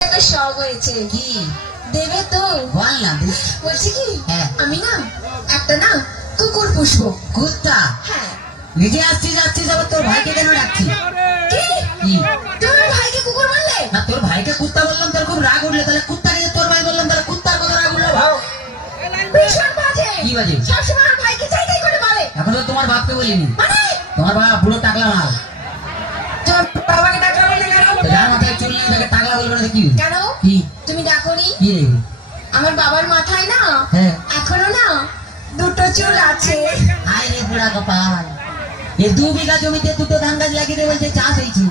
একটা শখ হয়েছে। কি দেবে তো? বল না। বলছি কি, হ্যাঁ। আমি না একটা না কুকুর পুষবো। কুত্তা? হ্যাঁ। নিজে আসছিস যাচ্ছিস, আবার তোর ভাইকে কেন ডাকছিস? কি? কি? তুমি ভাইকে কুকুর বললে? না, তোর ভাইকে কুত্তা বললাম তোর খুব রাগ উঠলে, তাহলে কুত্তাকে যে তোর ভাই বললাম তাহলে কুত্তার কথা রাগ উঠলো ভাও? ভীষণ বাজে। কি বাজে? সবসময় আমার ভাইকে চাই চাই করে বলে। এখন তো তোমার বাপকে বলিনি। মানে তোমার বাবা পুরো টাকলা মাল। তোর বাবাকে ডাকলা বললে কেন? তো যার মাথায় চুল নেই তাকে টাকলা বলবে না তো কি? কেন? কি? তুমি ডাকোনি? কি রে? আমার বাবার মাথায় না হ্যাঁ। এখনো না দুটো চুল আছে। হায় রে বুড়া কপাল, এ 2 বিঘা জমিতে দুটো ধান গাছ লাগিয়ে দেবে বলছে চাষ হয়েছে।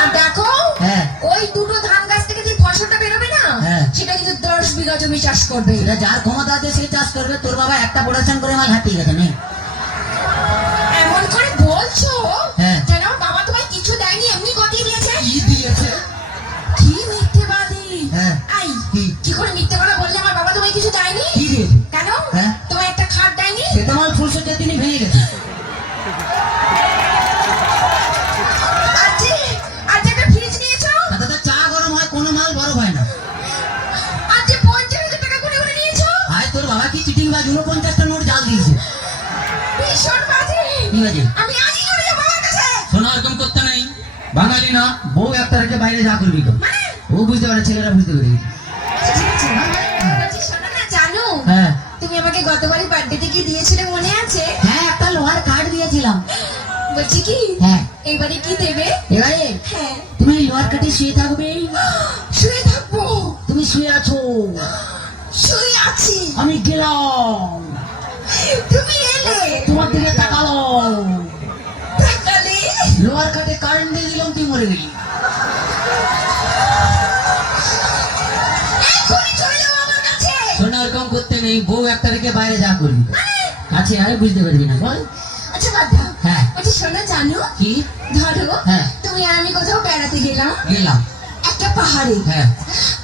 আর দেখো, হ্যাঁ। ওই দুটো ধান গাছ থেকে যে ফসলটা বেরোবে না, হ্যাঁ। সেটা কিন্তু 10 বিঘা জমি চাষ করবে। সেটা যার ক্ষমতা আছে সে চাষ করবে। তোর বাবা একটা প্রোডাকশন করে মাল হাতিয়ে গেছে নেই? এমন করে বলছো হ্যাঁ। যেন আমার বাবা তোমায় কিছু দেয়নি, এমনি গতিয়ে দিয়েছে। কি দিয়েছে? কি মিথ্যেবাদী! হ্যাঁ। আই, কি? কি করে মিথ্যে কথা বললে আমার বাবা তোমায় কিছু দেয়নি? কি দিয়েছে? কেন? হ্যাঁ। তোমায় একটা খাট দেয়নি? সে তোমার ফুলসজ্জার দিনই ভেঙে গেছে। আজ একটা ফ্রিজ নিয়েছো? তাতে তো চা গরম হয়, কোনো মাল বরফ হয় না। আজ 50,000 টাকা করে করে নিয়েছো? আয় তোর বাবা কি চিটিং বাজ, 49টা নোট জাল দিয়েছে। ভীষণ বাজে। কি বাজে? আমি আজই চলে যাবো বাবার কাছে। শোনা, এরকম করতে নেই। বাঙালি না, বউ একটা রেখে বাইরে যা করবি তো। মানে? ও বুঝতে পারে, ছেলেরা বুঝতে পারে। আচ্ছা, ঠিক আছে। বলছি, শোনো না, জানো হ্যাঁ। তুমি আমাকে গতবারই বার্থডেতে কি দিয়েছিলে মনে আছে? হ্যাঁ, একটা লোহার কাঠ দিয়েছিলাম। বলছি কি, হ্যাঁ। এইবারে কি দেবে? এবারে হ্যাঁ। তুমি এই লোহার কাঠে শুয়ে থাকবে। শুয়ে থাকবো? তুমি শুয়ে আছো, শুয়ে আছি। আমি গেলাম, তুমি এলে, তোমার দিকে তাকালাম, তাকালে, লোহার কাঠে কারেন্ট দিয়ে দিলাম, তুই মরে গেলি। এখনই চলে যাও আমার কাছে। শোনা, এরকম করতে নেই। বউ একটা রেখে বাইরে যা করবি তো। কাছে আয়, বুঝতে পারবি না, বল। আচ্ছা, বাদ দাও। হ্যাঁ। বলছি, শোনো, জানো কি? ধরো হ্যাঁ। তুমি আর আমি কোথাও বেড়াতে গেলাম গেলাম। একটা পাহাড়ে। হ্যাঁ।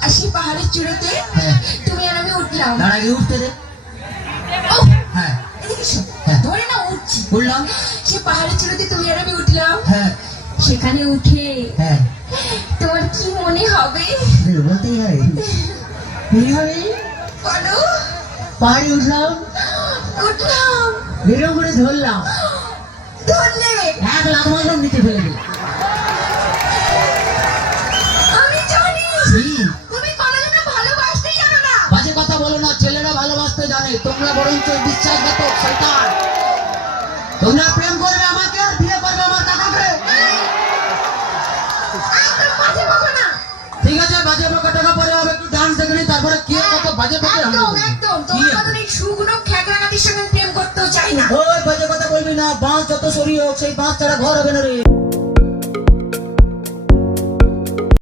আর সেই পাহাড়ের চূড়াতে হ্যাঁ। তুমি আর আমি উঠলাম। তার আগে উঠতে দে। ও, হ্যাঁ। এদিকে এসো। হ্যাঁ। ধরে না উঠছি। উঠলাম। সে পাহাড়ের চূড়াতে তুমি আর আমি উঠলাম। হ্যাঁ। সেখানে উঠে হ্যাঁ। তোমার কি মনে হবে? বলতেই হয়। কি হবে? বলো। পাহাড়ে উঠলাম, উঠলাম। বেরো করে ধরলাম, ধরলে 1 লাখ মারলাম, নিচে ফেলে দিল। আমি জানি কি? তুমি কোনোদিনও ভালোবাসতেই জানো না। বাজে কথা বলো না, ছেলেরা ভালোবাসতে জানে, তোমরা বরঞ্চ বিশ্বাসঘাতক শয়তান। তোমরা প্রেম করবে আমাকে আর বিয়ে করবে আমার কাকাকে। একদম বাজে বকো না। ঠিক আছে, বাজে বকা টাকা পরে হবে, একটু ডান্স দেখে নি, তারপরে কে কত বাজে বকে আমি একদম বলবো। একদম কি? তোমার মতন এই সুগুলো খেকড়াগাতির সঙ্গে প্রেম করতেও চাই না। ওই বাজে কথা বলবি না, বাঁশ যত সরি হোক সেই বাঁশ ছাড়া ঘর হবে না রে।